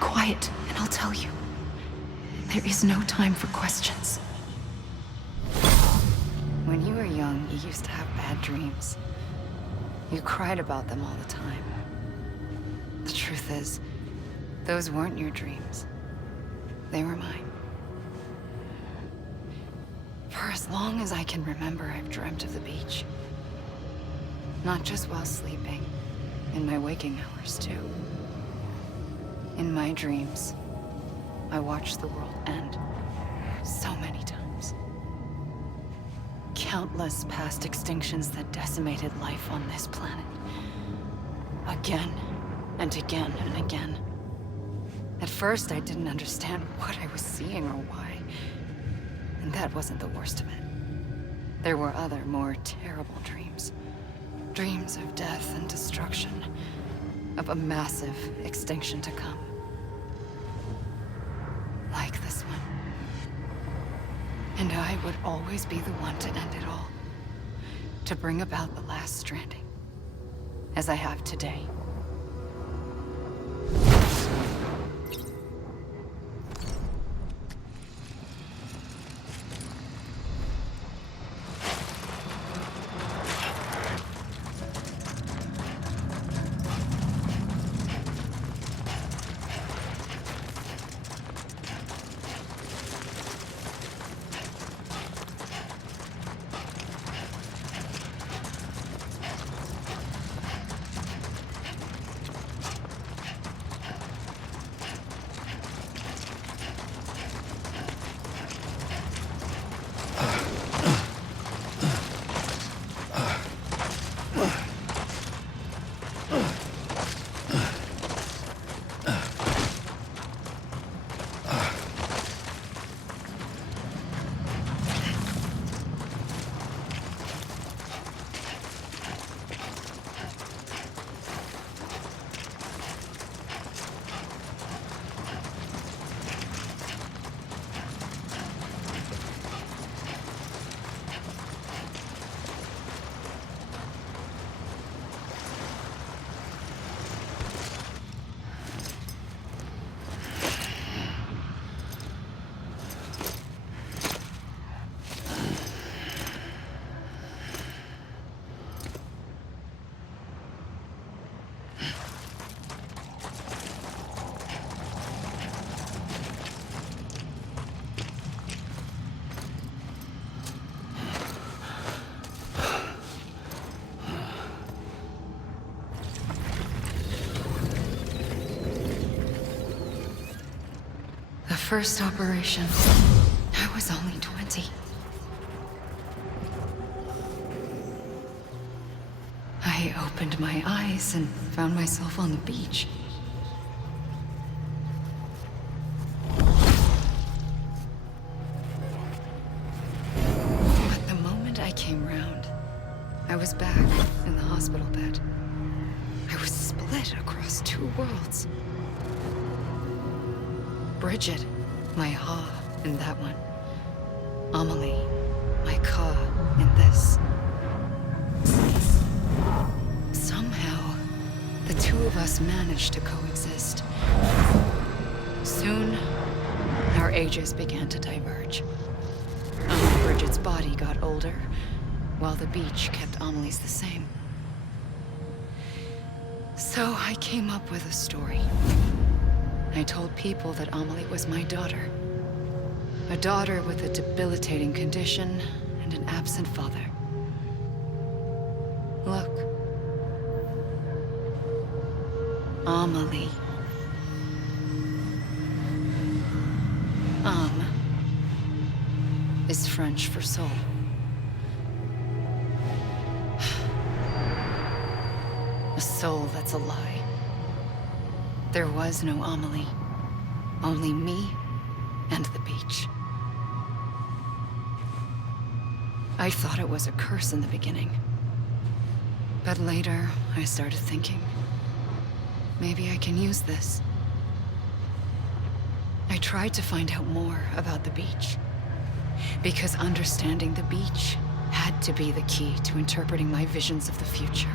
Quiet, and I'll tell you. There is no time for questions. When you were young, you used to have bad dreams. You cried about them all the time. The truth is, those weren't your dreams. They were mine. For as long as I can remember, I've dreamt of the beach. Not just while sleeping, in my waking hours too. In my dreams, I watched the world end so many times. Countless past extinctions that decimated life on this planet. Again and again and again. At first, I didn't understand what I was seeing or why. And that wasn't the worst of it. There were other, more terrible dreams. Dreams of death and destruction. Of a massive extinction to come. Like this one. And I would always be the one to end it all. To bring about the last stranding. As I have today. first operation, I was only 20. I opened my eyes and found myself on the beach. But the moment I came round, I was back in the hospital bed. I was split across two worlds. Bridget, my ha in that one. Amelie, my ka in this. Somehow, the two of us managed to coexist. Soon, our ages began to diverge. Bridget's body got older, while the beach kept Amelie's the same. So I came up with a story. I told people that Amelie was my daughter. A daughter with a debilitating condition and an absent father. Look. Amelie. Is French for soul. A soul that's a lie. There was no Amelie. Only me and the beach. I thought it was a curse in the beginning. But later, I started thinking, maybe I can use this. I tried to find out more about the beach. Because understanding the beach had to be the key to interpreting my visions of the future.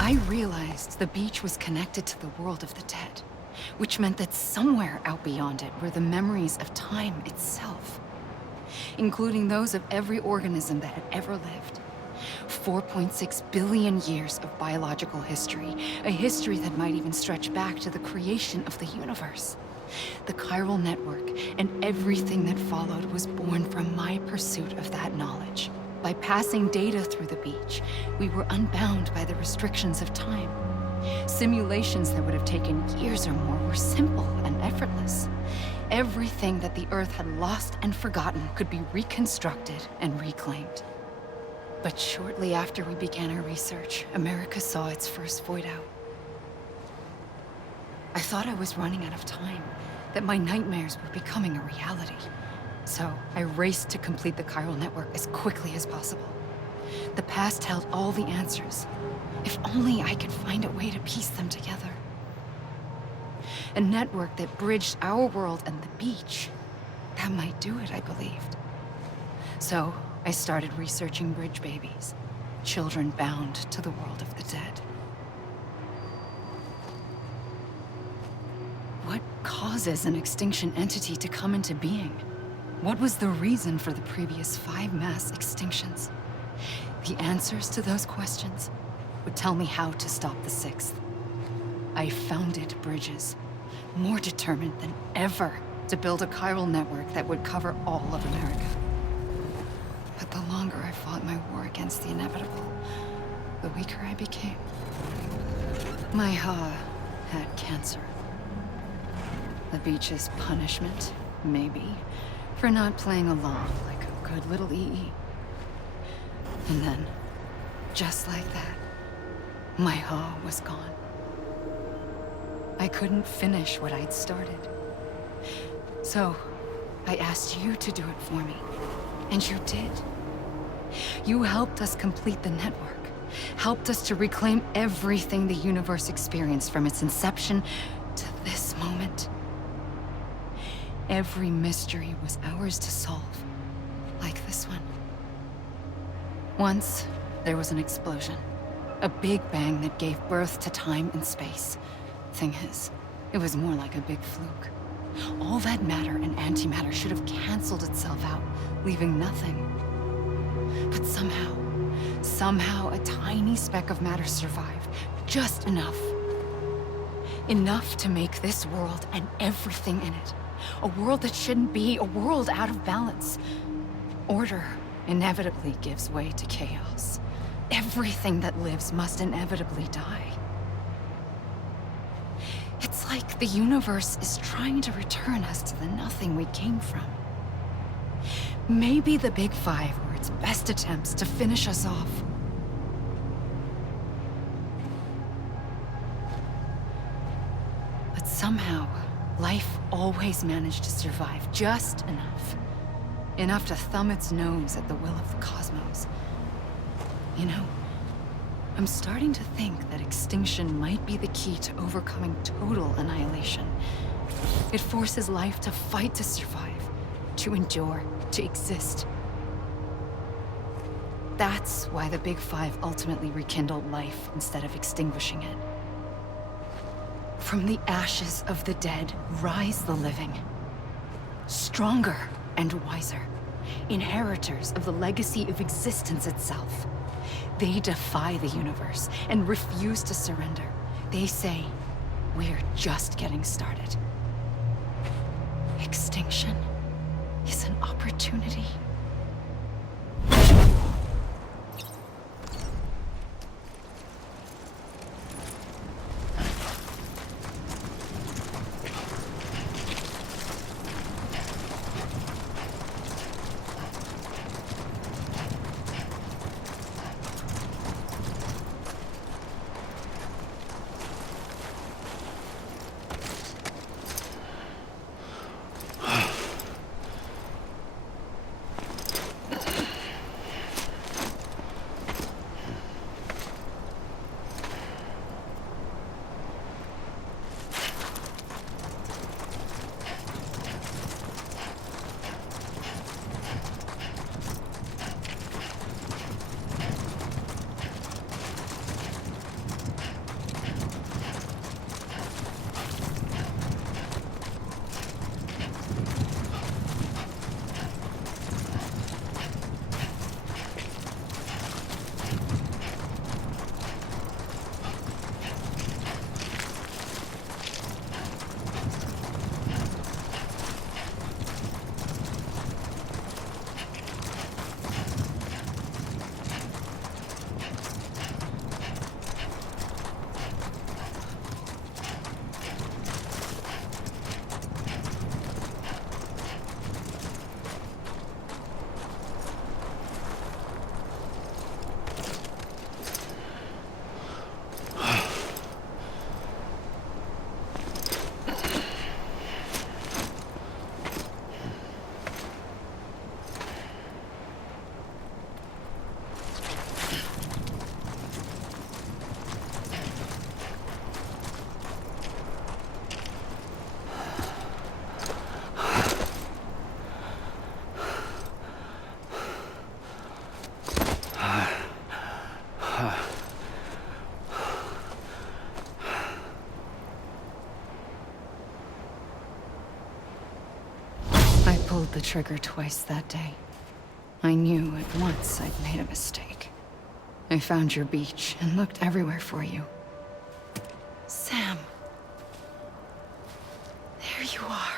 I realized the beach was connected to the world of the dead, which meant that somewhere out beyond it were the memories of time itself, including those of every organism that had ever lived. 4.6 billion years of biological history, a history that might even stretch back to the creation of the universe. The chiral network and everything that followed was born from my pursuit of that knowledge. By passing data through the beach, we were unbound by the restrictions of time. Simulations that would have taken years or more were simple and effortless. Everything that the Earth had lost and forgotten could be reconstructed and reclaimed. But shortly after we began our research, America saw its first void out. I thought I was running out of time, that my nightmares were becoming a reality. So I raced to complete the chiral network as quickly as possible. The past held all the answers, If only I could find a way to piece them together. A network that bridged our world and the beach. That might do it, I believed. So I started researching bridge babies, children bound to the world of the dead. What causes an extinction entity to come into being? What was the reason for the previous 5 mass extinctions? The answers to those questions would tell me how to stop the 6th. I founded bridges, more determined than ever to build a chiral network that would cover all of America. But the longer I fought my war against the inevitable, the weaker I became. My Ha had cancer. The beach's punishment, maybe, for not playing along like a good little EE. And then, just like that, my Ha was gone. I couldn't finish what I'd started. So, I asked you to do it for me. And you did. You helped us complete the network. Helped us to reclaim everything the universe experienced from its inception to this moment. Every mystery was ours to solve. Like this one. Once, there was an explosion. A big bang that gave birth to time and space. Thing is, it was more like a big fluke. All that matter and antimatter should have canceled itself out, leaving nothing. But somehow a tiny speck of matter survived. Just enough. Enough to make this world and everything in it. A world that shouldn't be, a world out of balance. Order inevitably gives way to chaos. Everything that lives must inevitably die. It's like the universe is trying to return us to the nothing we came from. Maybe the Big Five were its best attempts to finish us off. But somehow, life always managed to survive just enough. Enough to thumb its nose at the will of the cosmos. You know, I'm starting to think that extinction might be the key to overcoming total annihilation. It forces life to fight to survive, to endure, to exist. That's why the Big Five ultimately rekindled life instead of extinguishing it. From the ashes of the dead rise the living. Stronger and wiser. Inheritors of the legacy of existence itself. They defy the universe and refuse to surrender. They say, we're just getting started. Extinction is an opportunity. the trigger twice that day. I knew at once I'd made a mistake. I found your beach and looked everywhere for you. Sam. There you are.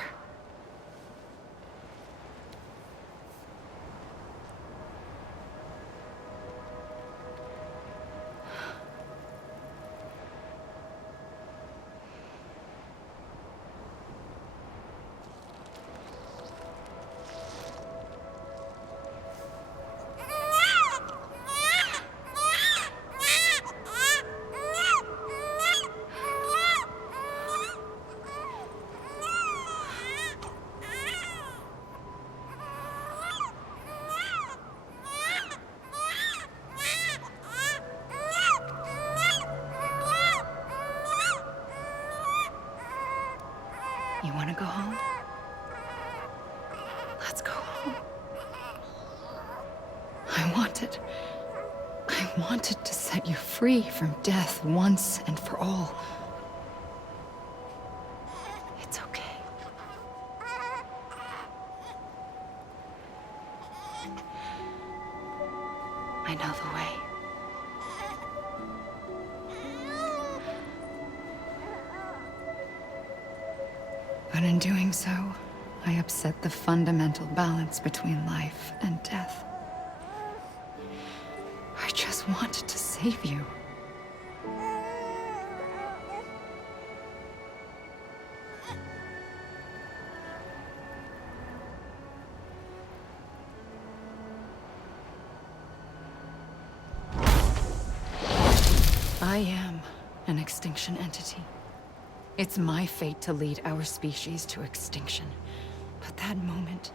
You want to go home? Let's go home. I wanted to set you free from death once and for all. It's okay. I know the way. But in doing so, I upset the fundamental balance between life and death. I just wanted to save you. I am an extinction entity. It's my fate to lead our species to extinction. But that moment,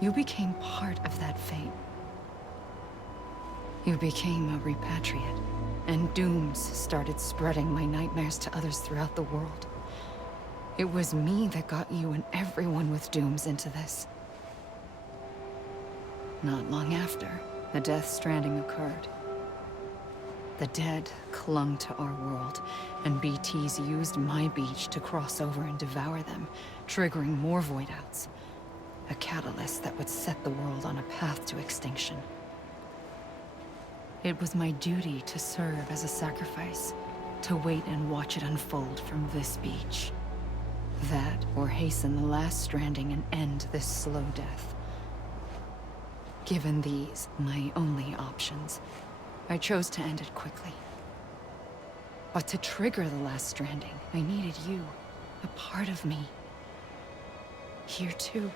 you became part of that fate. You became a repatriate, and dooms started spreading my nightmares to others throughout the world. It was me that got you and everyone with dooms into this. Not long after, the Death Stranding occurred. The dead clung to our world, and BTs used my beach to cross over and devour them, triggering more void outs. A catalyst that would set the world on a path to extinction. It was my duty to serve as a sacrifice, to wait and watch it unfold from this beach. That, or hasten the last stranding and end this slow death. Given these, my only options, I chose to end it quickly. But to trigger the last stranding, I needed you, a part of me. Here too.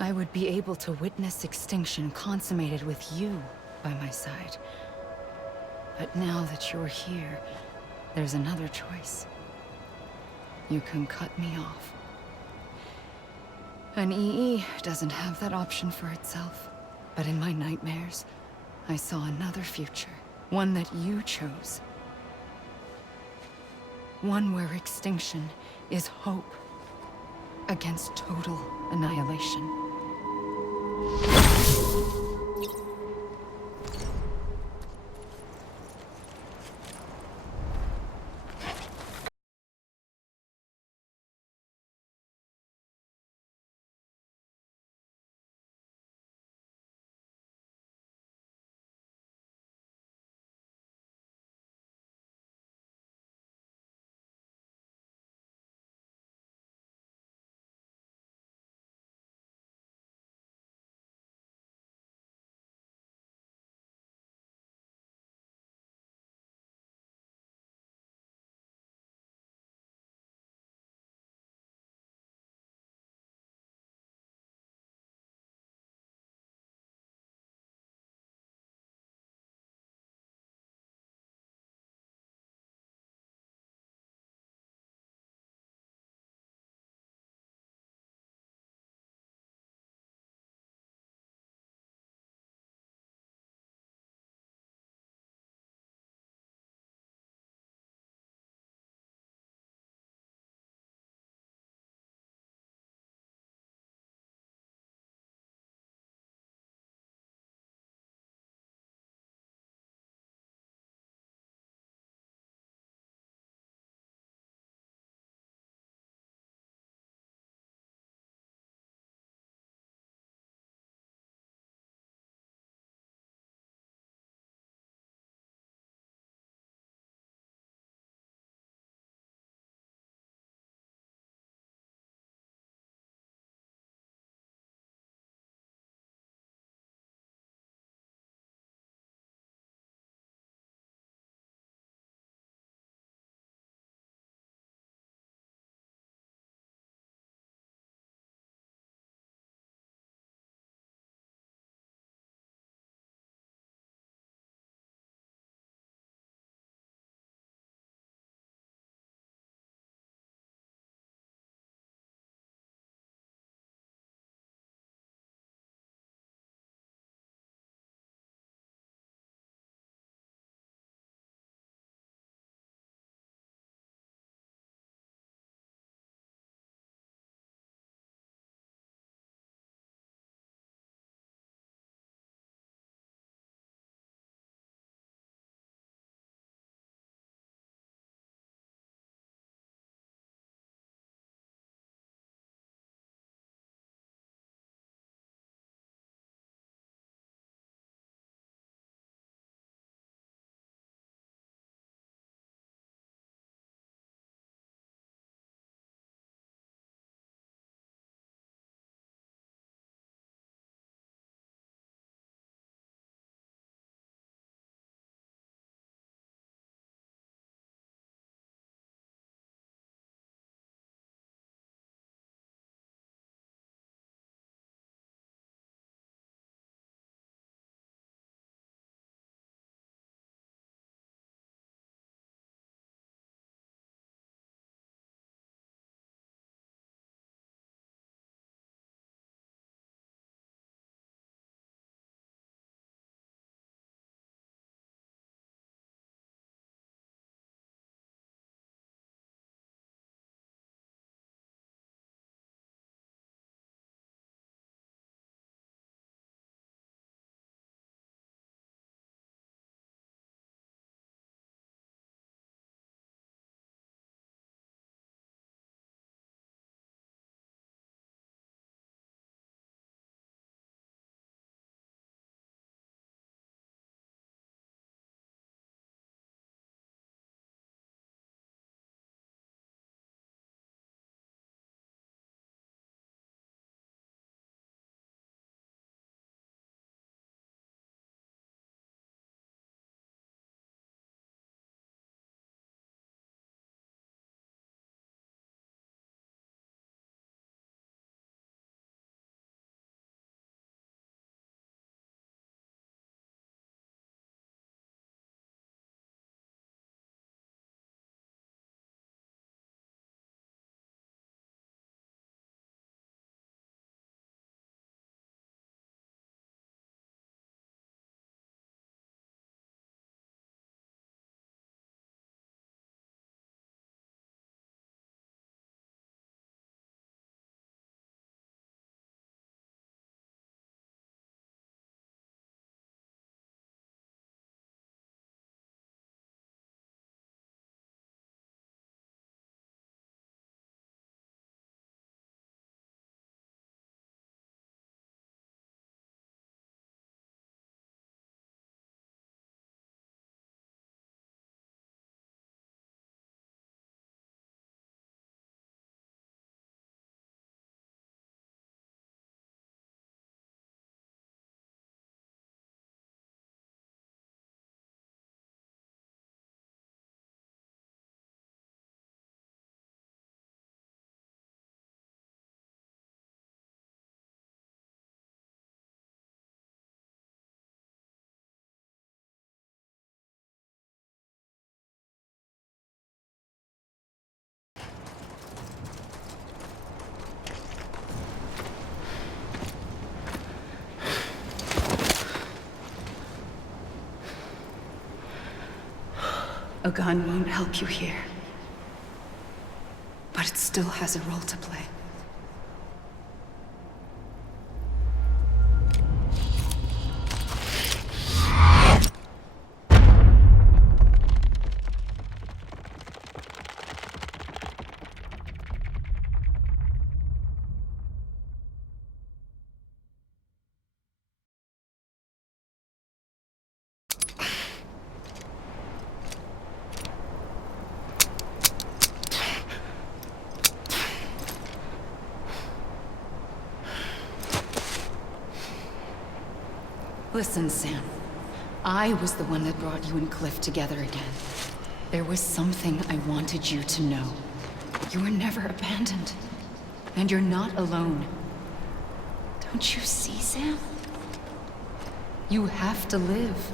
I would be able to witness extinction consummated with you by my side. But now that you're here, there's another choice. You can cut me off. An EE doesn't have that option for itself. But in my nightmares, I saw another future. One that you chose. One where extinction is hope against total annihilation. A gun won't help you here. But it still has a role to play. Listen, Sam. I was the one that brought you and Cliff together again. There was something I wanted you to know. You were never abandoned. And you're not alone. Don't you see, Sam? You have to live.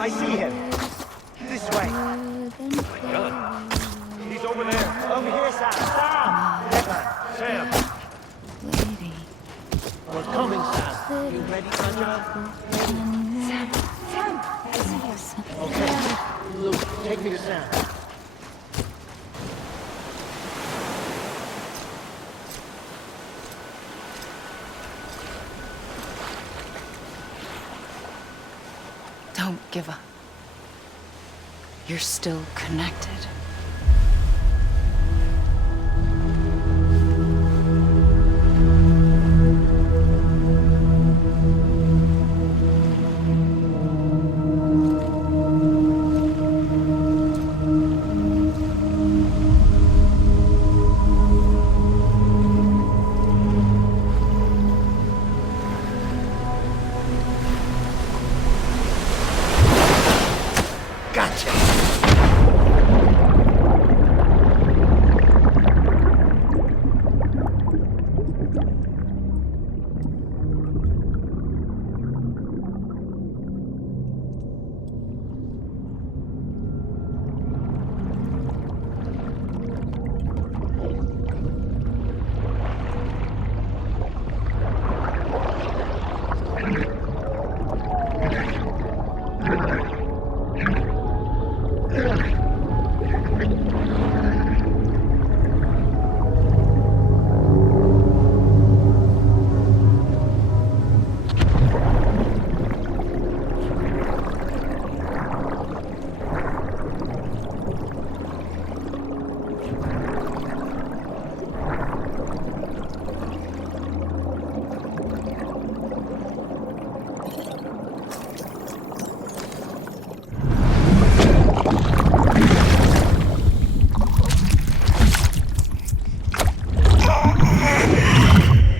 I see him. This way. He's over there. Over here, Sam. Sam! Lady. We're coming, Sam. You ready, Sandra? Sam! I see you. Okay. Luke, take me to Sam. Don't give up. You're still connected.